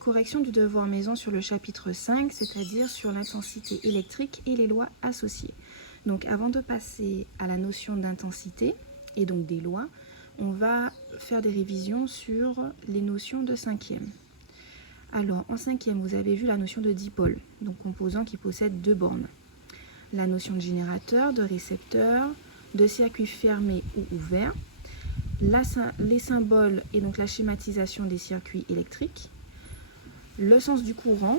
correction du devoir maison sur le chapitre 5, c'est-à-dire sur l'intensité électrique et les lois associées. Donc avant de passer à la notion d'intensité et donc des lois, on va faire des révisions sur les notions de cinquième. Alors en cinquième, vous avez vu la notion de dipôle, donc composant qui possède deux bornes. La notion de générateur, de récepteur, de circuit fermé ou ouvert, les symboles et donc la schématisation des circuits électriques, le sens du courant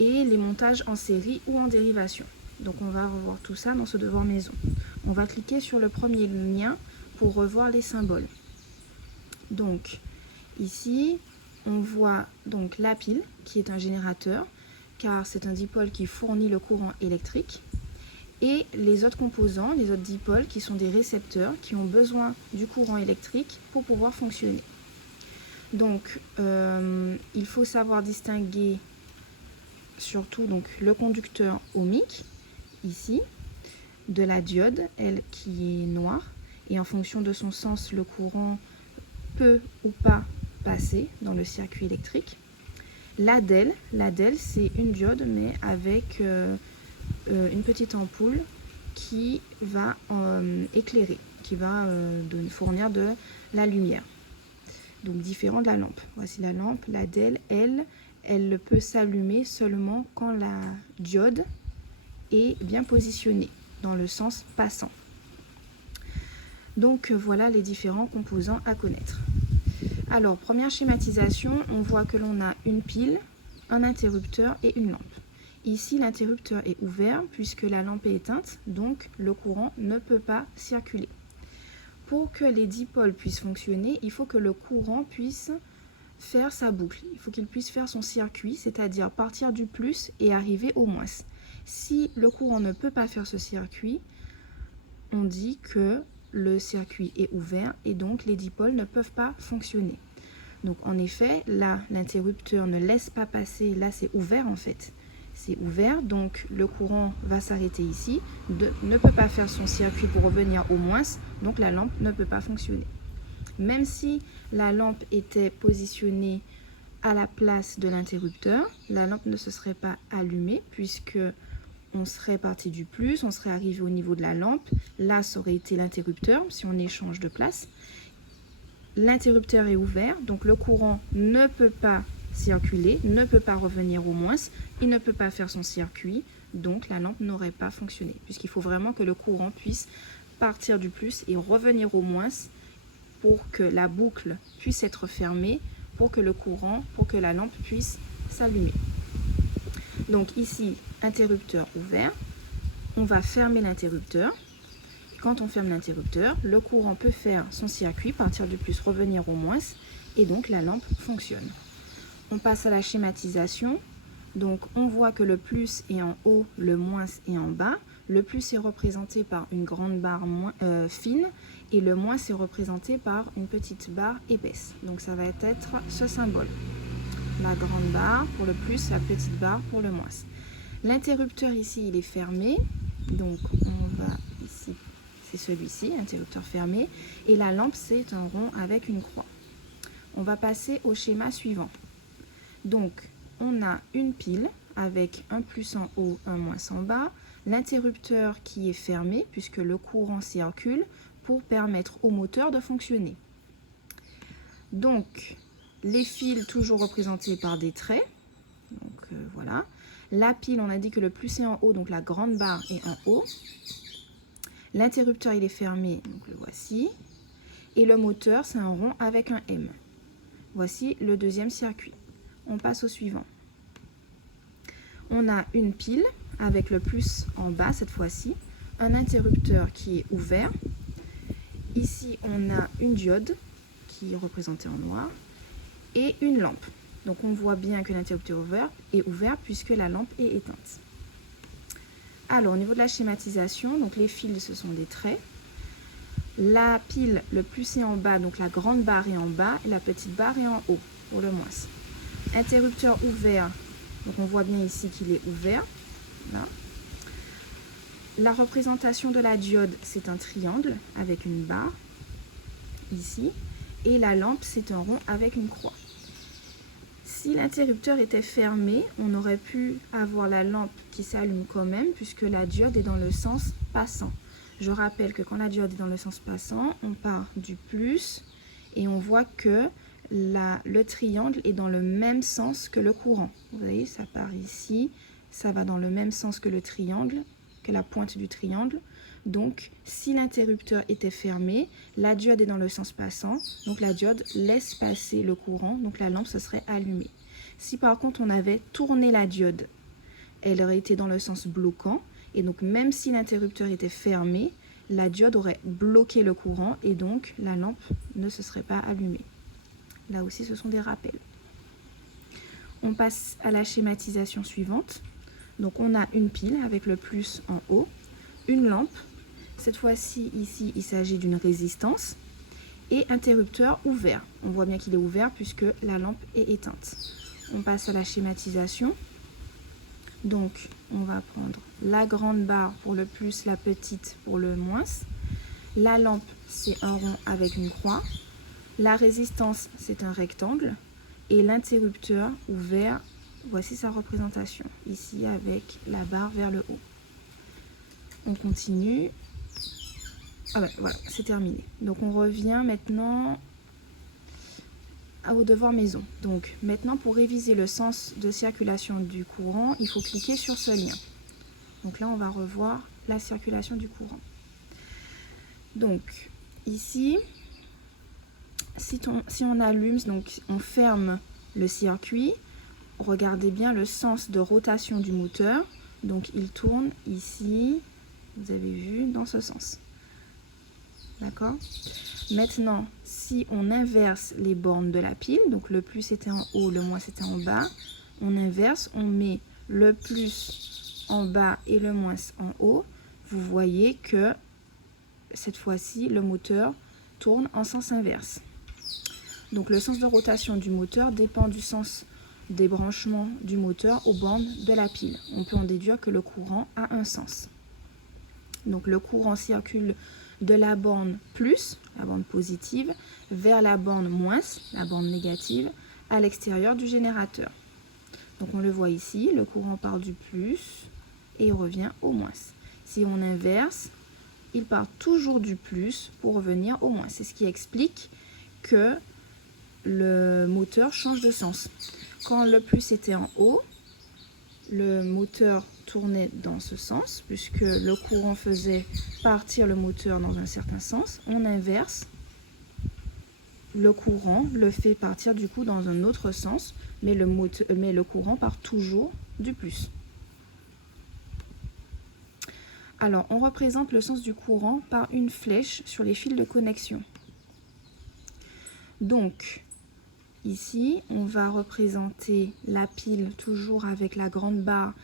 et les montages en série ou en dérivation. Donc on va revoir tout ça dans ce devoir maison. On va cliquer sur le premier lien pour revoir les symboles. Donc ici, on voit donc la pile qui est un générateur car c'est un dipôle qui fournit le courant électrique et les autres composants, les autres dipôles qui sont des récepteurs qui ont besoin du courant électrique pour pouvoir fonctionner. Donc il faut savoir distinguer surtout donc, le conducteur ohmique ici de la diode, elle qui est noire, et en fonction de son sens, le courant peut ou pas passer dans le circuit électrique. L'ADEL, c'est une diode mais avec une petite ampoule qui va éclairer, qui va fournir de la lumière. Donc différent de la lampe. Voici la lampe, l'ADEL, elle peut s'allumer seulement quand la diode est bien positionnée dans le sens passant. Donc voilà les différents composants à connaître. Alors première schématisation, on voit que l'on a une pile, un interrupteur et une lampe. Ici l'interrupteur est ouvert puisque la lampe est éteinte, donc le courant ne peut pas circuler. Pour que les dipôles puissent fonctionner, il faut que le courant puisse faire sa boucle. Il faut qu'il puisse faire son circuit, c'est-à-dire partir du plus et arriver au moins. Si le courant ne peut pas faire ce circuit, on dit que le circuit est ouvert et donc les dipôles ne peuvent pas fonctionner. Donc en effet, là, l'interrupteur ne laisse pas passer, là c'est ouvert en fait. C'est ouvert, donc le courant va s'arrêter ici, ne peut pas faire son circuit pour revenir au moins, donc la lampe ne peut pas fonctionner. Même si la lampe était positionnée à la place de l'interrupteur, la lampe ne se serait pas allumée puisque on serait parti du plus, on serait arrivé au niveau de la lampe. Là, ça aurait été l'interrupteur si on échange de place. L'interrupteur est ouvert, donc le courant ne peut pas circuler, ne peut pas revenir au moins, il ne peut pas faire son circuit, donc la lampe n'aurait pas fonctionné, puisqu'il faut vraiment que le courant puisse partir du plus et revenir au moins pour que la boucle puisse être fermée, pour que la lampe puisse s'allumer. Donc ici, interrupteur ouvert, on va fermer l'interrupteur. Quand on ferme l'interrupteur, le courant peut faire son circuit, partir du plus, revenir au moins, et donc la lampe fonctionne. On passe à la schématisation. Donc on voit que le plus est en haut, le moins est en bas. Le plus est représenté par une grande barre fine et le moins est représenté par une petite barre épaisse. Donc ça va être ce symbole. La grande barre pour le plus, la petite barre pour le moins. L'interrupteur ici, il est fermé. Donc on va ici, c'est celui-ci, interrupteur fermé. Et la lampe, c'est un rond avec une croix. On va passer au schéma suivant. Donc on a une pile avec un plus en haut, un moins en bas. L'interrupteur qui est fermé puisque le courant circule pour permettre au moteur de fonctionner. Donc les fils toujours représentés par des traits. Donc voilà. La pile, on a dit que le plus est en haut, donc la grande barre est en haut. L'interrupteur il est fermé, donc le voici. Et le moteur c'est un rond avec un M. Voici le deuxième circuit. On passe au suivant. On a une pile avec le plus en bas cette fois-ci, un interrupteur qui est ouvert. Ici, on a une diode qui est représentée en noir et une lampe. Donc on voit bien que l'interrupteur est ouvert puisque la lampe est éteinte. Alors au niveau de la schématisation, donc les fils ce sont des traits. La pile, le plus est en bas, donc la grande barre est en bas et la petite barre est en haut pour le moins. Interrupteur ouvert, donc on voit bien ici qu'il est ouvert. Là. La représentation de la diode, c'est un triangle avec une barre, ici. Et la lampe, c'est un rond avec une croix. Si l'interrupteur était fermé, on aurait pu avoir la lampe qui s'allume quand même puisque la diode est dans le sens passant. Je rappelle que quand la diode est dans le sens passant, on part du plus et on voit que le triangle est dans le même sens que le courant. Vous voyez, ça part ici, ça va dans le même sens que le triangle, que la pointe du triangle. Donc, si l'interrupteur était fermé, la diode est dans le sens passant, donc la diode laisse passer le courant, donc la lampe se serait allumée. Si par contre on avait tourné la diode, elle aurait été dans le sens bloquant, et donc même si l'interrupteur était fermé, la diode aurait bloqué le courant, et donc la lampe ne se serait pas allumée. Là aussi, ce sont des rappels. On passe à la schématisation suivante. Donc on a une pile avec le plus en haut, une lampe. Cette fois-ci, ici, il s'agit d'une résistance et interrupteur ouvert. On voit bien qu'il est ouvert puisque la lampe est éteinte. On passe à la schématisation. Donc, on va prendre la grande barre pour le plus, la petite pour le moins. La lampe, c'est un rond avec une croix. La résistance, c'est un rectangle. Et l'interrupteur ouvert, voici sa représentation. Ici, avec la barre vers le haut. On continue. Ah ben, voilà, c'est terminé. Donc on revient maintenant au devoir maison. Donc maintenant, pour réviser le sens de circulation du courant, il faut cliquer sur ce lien. Donc là, on va revoir la circulation du courant. Donc ici, si on allume, donc on ferme le circuit, regardez bien le sens de rotation du moteur. Donc il tourne ici, vous avez vu, dans ce sens. D'accord? Maintenant, si on inverse les bornes de la pile, donc le plus était en haut, le moins c'était en bas, on inverse, on met le plus en bas et le moins en haut, vous voyez que cette fois-ci, le moteur tourne en sens inverse. Donc le sens de rotation du moteur dépend du sens des branchements du moteur aux bornes de la pile. On peut en déduire que le courant a un sens. Donc le courant circule de la borne plus, la borne positive, vers la borne moins, la borne négative, à l'extérieur du générateur. Donc on le voit ici, le courant part du plus et il revient au moins. Si on inverse, il part toujours du plus pour revenir au moins. C'est ce qui explique que le moteur change de sens. Quand le plus était en haut, le moteur tournait dans ce sens, puisque le courant faisait partir le moteur dans un certain sens. On inverse, le courant le fait partir du coup dans un autre sens, mais le courant part toujours du plus. Alors, on représente le sens du courant par une flèche sur les fils de connexion. Donc, ici, on va représenter la pile toujours avec la grande barre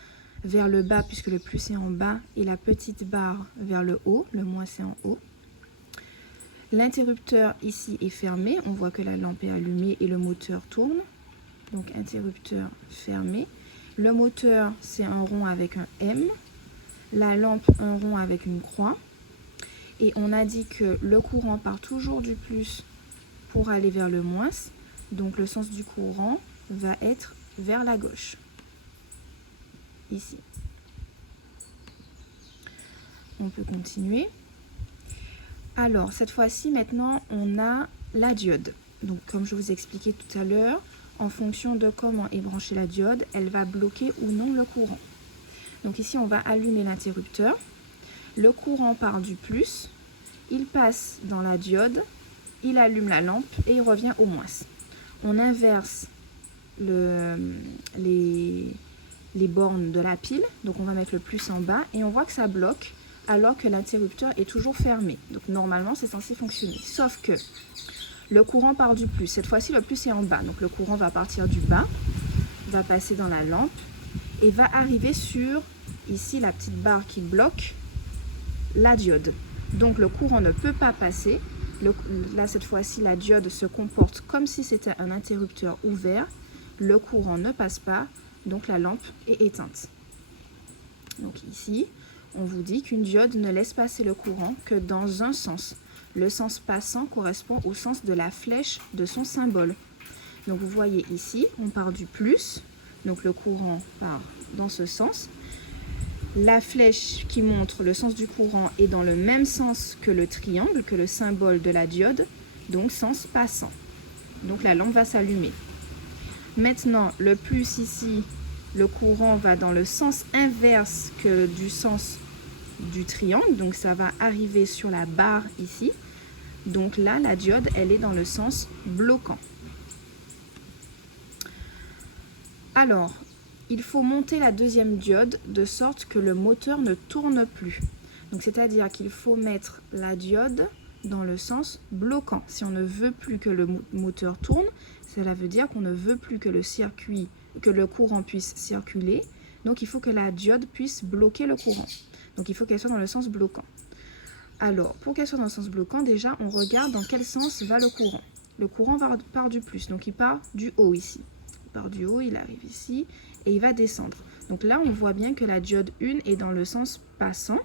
vers le bas puisque le plus est en bas et la petite barre vers le haut, le moins c'est en haut. L'interrupteur ici est fermé, on voit que la lampe est allumée et le moteur tourne. Donc interrupteur fermé. Le moteur c'est un rond avec un M, la lampe un rond avec une croix. Et on a dit que le courant part toujours du plus pour aller vers le moins. Donc le sens du courant va être vers la gauche. Ici. On peut continuer. Alors, cette fois-ci, maintenant, on a la diode. Donc, comme je vous ai expliqué tout à l'heure, en fonction de comment est branchée la diode, elle va bloquer ou non le courant. Donc ici, on va allumer l'interrupteur. Le courant part du plus, il passe dans la diode, il allume la lampe et il revient au moins. On inverse les bornes de la pile, donc on va mettre le plus en bas et on voit que ça bloque alors que l'interrupteur est toujours fermé. Donc normalement c'est censé fonctionner, sauf que le courant part du plus. Cette fois-ci le plus est en bas, donc le courant va partir du bas, va passer dans la lampe et va arriver sur ici la petite barre qui bloque la diode. Donc le courant ne peut pas passer. Là cette fois-ci la diode se comporte comme si c'était un interrupteur ouvert. Le courant ne passe pas. Donc la lampe est éteinte. Donc ici, on vous dit qu'une diode ne laisse passer le courant que dans un sens. Le sens passant correspond au sens de la flèche de son symbole. Donc vous voyez ici, on part du plus, donc le courant part dans ce sens. La flèche qui montre le sens du courant est dans le même sens que le triangle, que le symbole de la diode, donc sens passant. Donc la lampe va s'allumer. Maintenant, le plus ici, le courant va dans le sens inverse que du sens du triangle, donc ça va arriver sur la barre ici. Donc là, la diode, elle est dans le sens bloquant. Alors, il faut monter la deuxième diode de sorte que le moteur ne tourne plus. Donc c'est-à-dire qu'il faut mettre la diode dans le sens bloquant. Si on ne veut plus que le moteur tourne, cela veut dire qu'on ne veut plus que le courant puisse circuler. Donc il faut que la diode puisse bloquer le courant. Donc il faut qu'elle soit dans le sens bloquant. Alors, pour qu'elle soit dans le sens bloquant, déjà, on regarde dans quel sens va le courant. Le courant part du plus, donc il part du haut ici. Il part du haut, il arrive ici et il va descendre. Donc là, on voit bien que la diode 1 est dans le sens passant,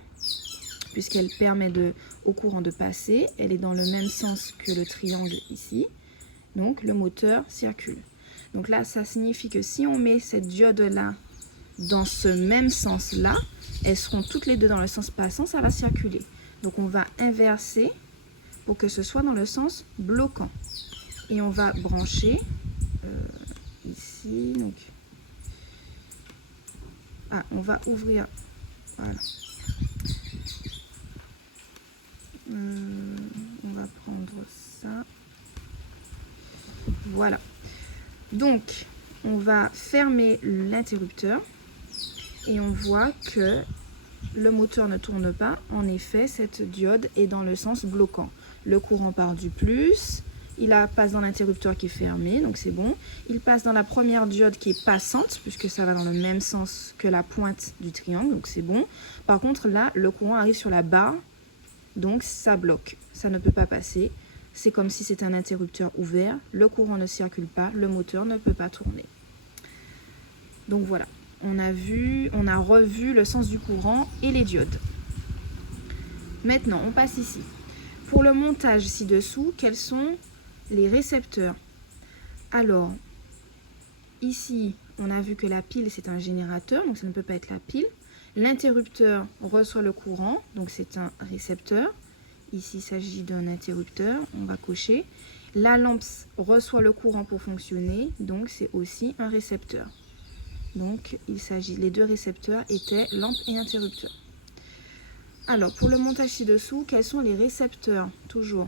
puisqu'elle permet au courant de passer. Elle est dans le même sens que le triangle ici. Donc le moteur circule. Donc là, ça signifie que si on met cette diode-là dans ce même sens-là, elles seront toutes les deux dans le sens passant, ça va circuler. Donc on va inverser pour que ce soit dans le sens bloquant. Et on va brancher ici. Donc, on va ouvrir. Voilà. On va prendre ça. Voilà. Donc, on va fermer l'interrupteur et on voit que le moteur ne tourne pas. En effet, cette diode est dans le sens bloquant. Le courant part du plus, il passe dans l'interrupteur qui est fermé, donc c'est bon. Il passe dans la première diode qui est passante, puisque ça va dans le même sens que la pointe du triangle, donc c'est bon. Par contre, là, le courant arrive sur la barre, donc ça bloque. Ça ne peut pas passer. C'est comme si c'était un interrupteur ouvert. Le courant ne circule pas, le moteur ne peut pas tourner. Donc voilà. On a revu le sens du courant et les diodes. Maintenant, on passe ici. Pour le montage ci-dessous, quels sont les récepteurs? Alors, ici, on a vu que la pile, c'est un générateur, donc ça ne peut pas être la pile. L'interrupteur reçoit le courant, donc c'est un récepteur. Ici, il s'agit d'un interrupteur, on va cocher. La lampe reçoit le courant pour fonctionner, donc c'est aussi un récepteur. Donc, les deux récepteurs étaient lampe et interrupteur. Alors, pour le montage ci-dessous, quels sont les récepteurs? Toujours.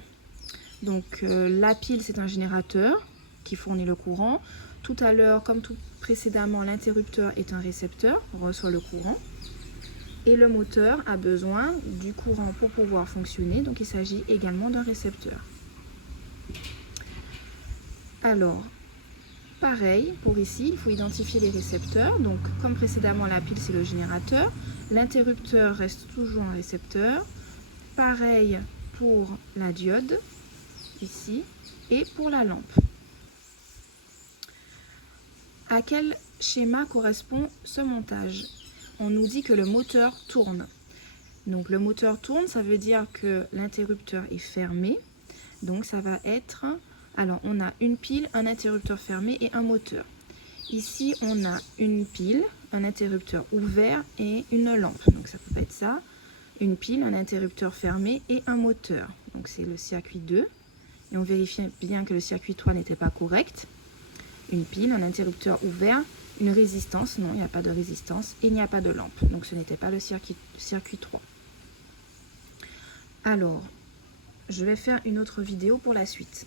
Donc, la pile, c'est un générateur qui fournit le courant. Tout à l'heure, comme tout précédemment, l'interrupteur est un récepteur, reçoit le courant. Et le moteur a besoin du courant pour pouvoir fonctionner. Donc, il s'agit également d'un récepteur. Alors, pareil, pour ici, il faut identifier les récepteurs. Donc, comme précédemment, la pile, c'est le générateur. L'interrupteur reste toujours un récepteur. Pareil pour la diode, ici, et pour la lampe. À quel schéma correspond ce montage? On nous dit que le moteur tourne. Donc, le moteur tourne, ça veut dire que l'interrupteur est fermé. Donc, ça va être... Alors, on a une pile, un interrupteur fermé et un moteur. Ici, on a une pile, un interrupteur ouvert et une lampe. Donc, ça peut pas être ça. Une pile, un interrupteur fermé et un moteur. Donc, c'est le circuit 2. Et on vérifie bien que le circuit 3 n'était pas correct. Une pile, un interrupteur ouvert, une résistance. Non, il n'y a pas de résistance et il n'y a pas de lampe. Donc, ce n'était pas le circuit 3. Alors, je vais faire une autre vidéo pour la suite.